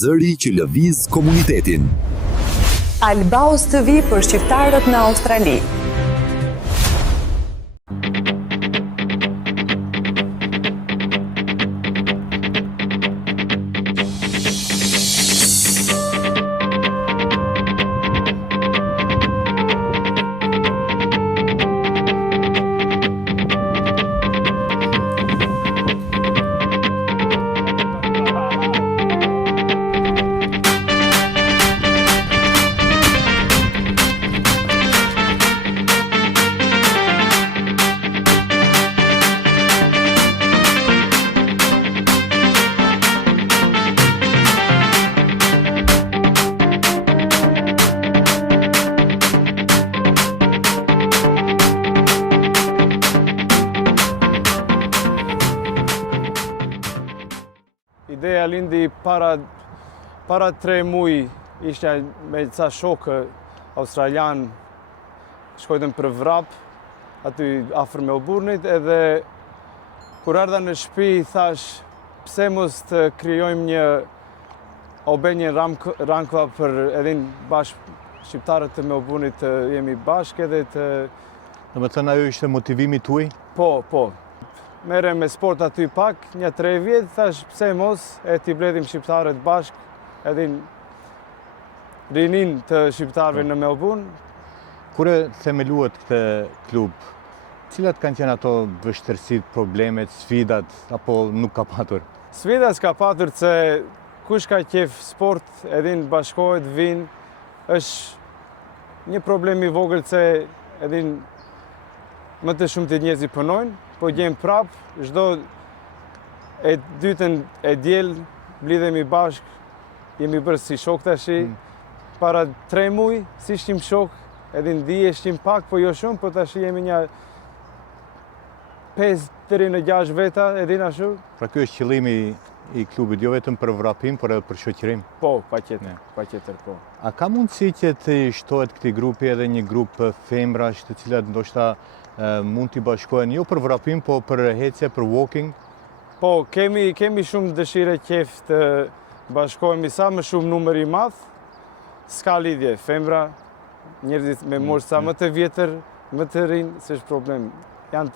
Zëri që lëviz komunitetin. Albaus TV për shqiptarët në Australi. Ideja lindi para 3 muaj, ishte me ca shokë australian, shkojtëm për vrap, aty afër Melbourne-it, edhe kur ardha në shtëpi thash, pse mos të krijojmë një rankva për edhin bashkë shqiptarët të Melbourne-it të jemi bashkë edhe të... Dhe më thënë ajo ishte motivimi tuaj? Po. Merrem me sport aty pak, 3 vjet, thash pse mos e t'i bledim shqiptarët bashk, edhe rinin të shqiptarëve në Melbourne. Kur e themeluat këtë klub, cilat kanë qenë ato vështirësitë, problemet, sfidat, apo nuk ka patur? Sfida s'ka patur se kush ka qef sport, edhin bashkohet, vin, është një problem i vogël se edhin më të shumë të njerëzit punojnë, po gjem prap, çdo e dytën e diel, blidhemi bashk, jemi bërë si shok tashi. Para 3 muaj, si ishim shok, edhe ndije ishim pak, po jo shumë, po tashi jemi një 5 deri në 6 veta, edhe ashtu. Pra ky është qëllimi i klubit, jo vetëm për vrapim, por edhe për shoqërim? Po, patjetër, po. A ka mundësi që të shtohet këtij grupi edhe një grup femrash të cilat ndoshta mund t'i bashkohen jo për vrapim, po për ecje, për walking? Po, kemi shumë dëshire qef të bashkohemi sa më shumë numër i madh, s'ka lidhje, femra, njerëzit me moshë sa më të vjetër, më të rinj, s'është problem. Janë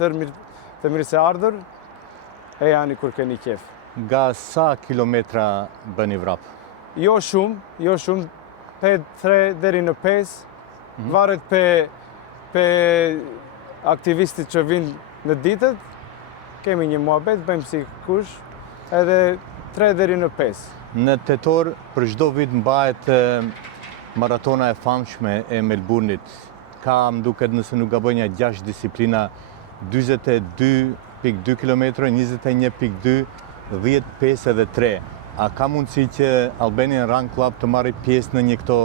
të mirë se ardhur, e janë kur keni qef. Nga sa kilometra bëni vrap? Jo shumë, 3 deri në 5, varet pe aktivistit që vinë në ditët, kemi një muhabet, bëjmë si kush, edhe 3 deri në 5. Në tetor, për çdo vit mbahet maratona e famshme e Melbourne-it. Ka, më duket, nëse nuk gaboj, 6 disiplina, 22.2 km, 21.2, 10, 5 edhe 3. A ka mundësi që Albanian Run Club të marrë pjesë në një këto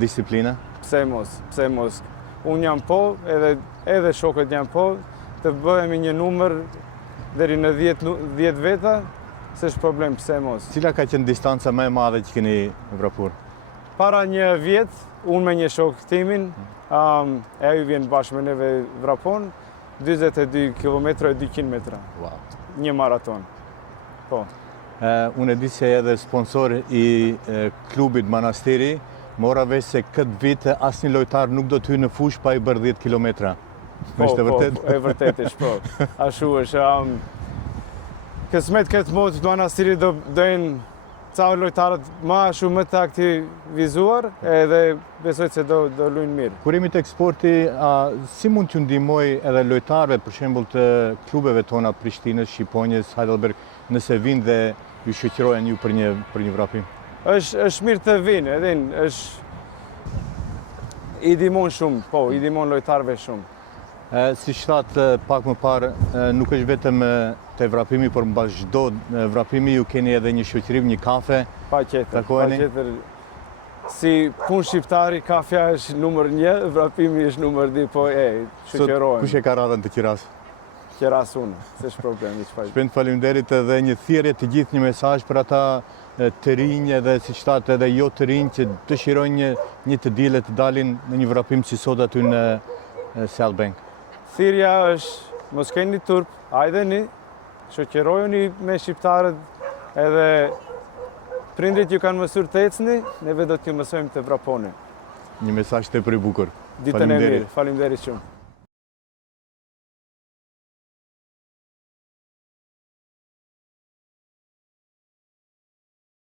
disiplina? Pse mos. Unë jam po, edhe shokët jam po, të bëhemi një numër deri në 10 veta, s'është problem, pse mos. Cila ka qenë distanca më e madhe që keni vrapur? Para një vjet, unë me një shok timin, e ju vjen bashkë me neve vrapon, 22 km e 200 metra. Wow. Një maraton. Po. Unë e di se edhe sponsor i klubit Manastiri, mora vesh se këtë vit asnjë lojtar nuk do të hyjë në fushë pa i bërë 10 kilometra. Është vërtet? Po, e vërtet është, po. Ashtu është. Kësmet këtë motë të Manastiri do jenë ca lojtarët më të aktivizuar, edhe besoj se do luajnë mirë. Kur jemi tek sporti, si mund t'ju ndihmoj edhe lojtarëve, për shembull të klubeve tona Prishtinës, Shqiponjës, Heidelberg, nëse vinë dhe ju shoqërohen ju për një vrapim? është mirë të vinë, edhin, i dimon shumë, po, i dimon lojtarëve shumë. Si thatë pak më parë, nuk është vetëm të vrapimi, por mbas çdo vrapimi ju keni edhe një shoqërim, një kafe? Patjetër. Si punë shqiptari, kafja është numër 1, vrapimi është numër 2, po shoqërohen. Kush e ka radhën të Qiras? Qiras unë, s'është problem. Shpend faleminderit edhe një thirrje të gjithë, një mesazh për ata të rinj edhe si thatë edhe jo të rinj që dëshirojnë një të diele të dalin në një vrapim si sot aty në Selbank. Thirrja është, mos keni turp, hajdeni, shoqërojeni me shqiptarët edhe Prindrit ju kanë mësuar të ecni, neve do t'ju mësojmë të vraponi. Një mesazh tepër i bukur. Ditën e mirë, faleminderit shumë.